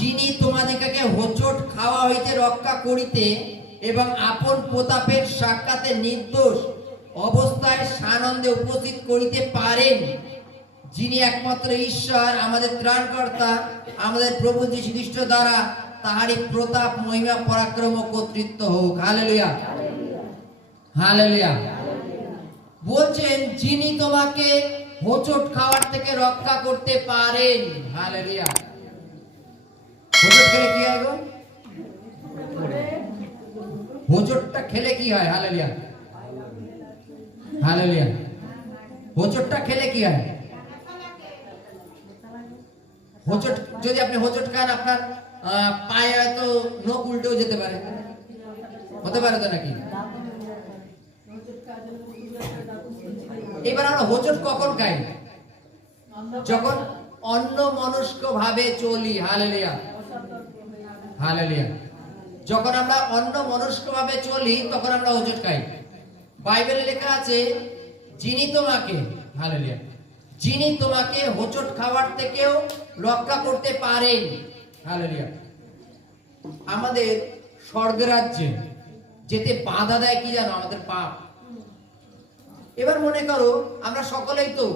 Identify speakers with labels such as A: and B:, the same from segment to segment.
A: যিনি তোমাদিগকে হোচট খাওয়া হইতে রক্ষা করিতে এবং আপন প্রতাপের সাক্ষাতে নির্দোষ অবস্থায় সানন্দে উপস্থিত করিতে পারেন, যিনি একমাত্র ঈশ্বর, আমাদের ত্রাণকর্তা, আমাদের প্রভু যীশু খ্রিস্ট দ্বারা তাহারই প্রতাপ, মহিমা, পরাক্রম কর্তৃত্ব হোক। হালেলুয়া। হালেলুয়া। বলছেন, যিনি তোমাকে হোচট খাওয়ার থেকে রক্ষা করতে পারেন। হালেলুয়া। হোঁচট খেলে কি হয় গো হোঁচটটা খেলে কি হয় হালেলুয়া হালেলুয়া হোঁচটটা খেলে কি হয় হোঁচট যদি আপনি হোঁচট খান আপনার আহ, পায়ে হয়তো নখ উল্টেও যেতে পারে হতে পারে তো নাকি এবার আমরা হোঁচট কখন খাই যখন অন্য মনস্ক ভাবে চলি হালেলিয়া যখন আমরা অন্য মনস্ক ভাবে চলি, তখন আমরা হোঁচট খাই। বাইবেলে লেখা আছে, যিনি তোমাকে, হালেলিয়া, যিনি তোমাকে হোঁচট খাওয়ার থেকেও রক্ষা করতে পারেন, হালেলিয়া। আমাদের স্বর্গরাজ্যে যেতে বাধা দেয় কি জানো? আমাদের পাপ। এবার মনে করো, আমরা সকলেই তো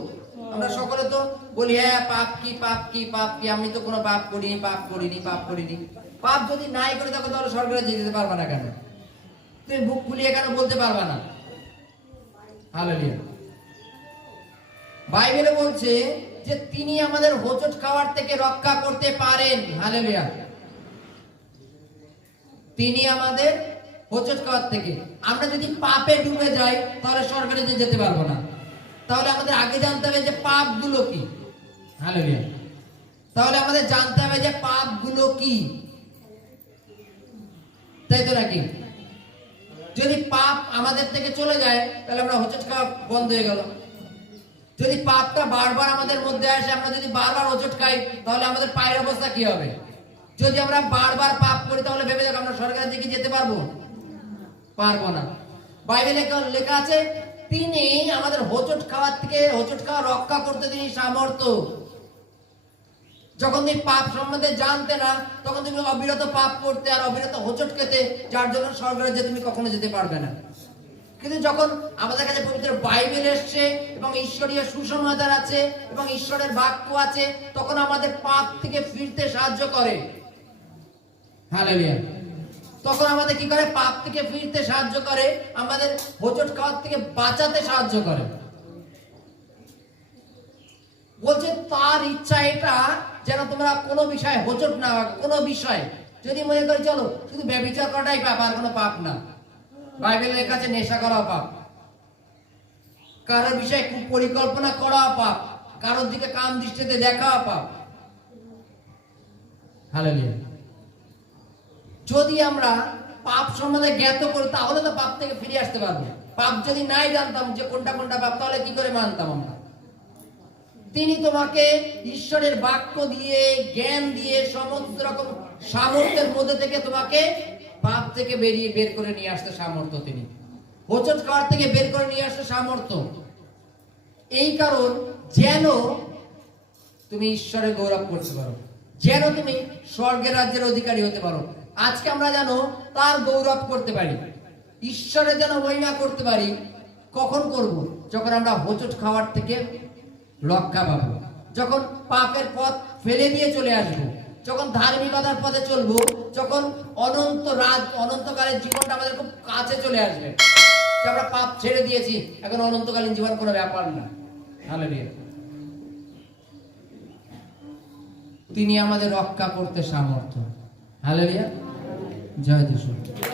A: আমরা সকলে তো বলি হ্যাঁ পাপ কি পাপ কি পাপ কি? আমি তো কোনো পাপ করিনি পাপ করিনি পাপ করিনি। পাপ যদি নাই করে থাকো, তাহলে সরকারে যেতে পারবা না কেন? তুমি বুক খুলিয়ে কেন বলতে পারবা না? হালেলুয়া বাইবেলে বলছে যে, তিনি আমাদের হোচট খাওয়ার থেকে রক্ষা করতে পারেন। হালেলুয়া তিনি আমাদের হোচট খাওয়ার থেকে। আমরা যদি পাপে ডুবে যাই, তাহলে সরকারে যেতে পারব না। তাহলে আমাদের আগে জানতে হবে যে পাপগুলো কি? হালেলুয়া তাহলে আমাদের জানতে হবে যে পাপগুলো কি? তাই তো নাকি? যদি পাপ আমাদের থেকে চলে যায়, তাহলে আমরা হোঁচট খাওয়া বন্ধ হয়ে গেল যদি পাপটা বারবার আমাদের মধ্যে আসে, আমরা যদি বারবার হোঁচট খাই, তাহলে আমাদের পায়ের অবস্থা কি হবে? যদি আমরা বারবার পাপ করি, তাহলে ভেবে দেখো আমরা সরকারের দিকে যেতে পারব? পারব না। বাইবেলে লেখা আছে তিনি আমাদের হোঁচট খাওয়ার থেকে হোচট খাওয়া রক্ষা করতে তিনি সামর্থ্য। যখন তুমি পাপ সম্বন্ধে জানতে না, তখন তুমি অবিরত পাপ করতে আর অবিরত হোঁচট খেতে, যার জন্য সরকারের যে তুমি কখনো যেতে পারবে না। কিন্তু যখন আমাদের কাছে পবিত্র বাইবেল এসছে এবং ঈশ্বরীয় সুসমাচার আছে এবং ঈশ্বরের বাক্য আছে, তখন আমাদের পাপ থেকে ফিরতে সাহায্য করে। হালেলুয়া। তখন আমাদের কি করে? পাপ থেকে ফিরতে সাহায্য করে, আমাদের হোচট খাওয়ার থেকে বাঁচাতে সাহায্য করে। বলছে, তার ইচ্ছা এটা যেন তোমরা কোনো বিষয়ে হোচট না কোনো বিষয়। যদি মনে করি, চলো, শুধু ব্যবচার করাটাই পাপ আর কোনো পাপ না। বাইবেলের কাছে নেশা করা পাপ। কারোর বিষয়ে খুব পরিকল্পনা করা পাপ। কারোর দিকে কাম দৃষ্টিতে দেখা পাপ। যদি আমরা পাপ সম্বন্ধে জ্ঞাত করি, তাহলে তো পাপ থেকে ফিরে আসতে পারব। পাপ যদি নাই জানতাম যে কোনটা কোনটা পাপ, তাহলে কি করে মানতাম আমরা? তিনি তোমাকে ঈশ্বরের বাক্য দিয়ে, জ্ঞান দিয়ে সমস্ত রকম সামর্থ্যের মধ্যে থেকে তোমাকে পাপ থেকে বেরিয়ে বের করে নিয়ে আসতে সামর্থ্য তিনি। হোচট খাওয়ার থেকে বের করে নিয়ে আসতে সামর্থ্য। এই কারণ যেন তুমি ঈশ্বরের গৌরব করতে পারো। যেন তুমি স্বর্গের রাজ্যের অধিকারী হতে পারো। আজকে আমরা যেন তার গৌরব করতে পারি ঈশ্বরের যেন মহিমা করতে পারি, কখন করব? যখন আমরা হোঁচট খাওয়ার থেকে রক্ষা পাবো, যখন পাপের পথ ফেলে দিয়ে চলে আসব, যখন ধার্মিকতার পথে চলবো, যখন অনন্ত রাত অনন্তকালের জীবনটা আমাদের খুব কাছে চলে আসবে। আমরা পাপ ছেড়ে দিয়েছি, এখন অনন্তকালীন জীবন কোনো ব্যাপার না। হালেলুয়া তিনি আমাদের রক্ষা করতে সামর্থ্য। হালেলুয়া 你家也挺出名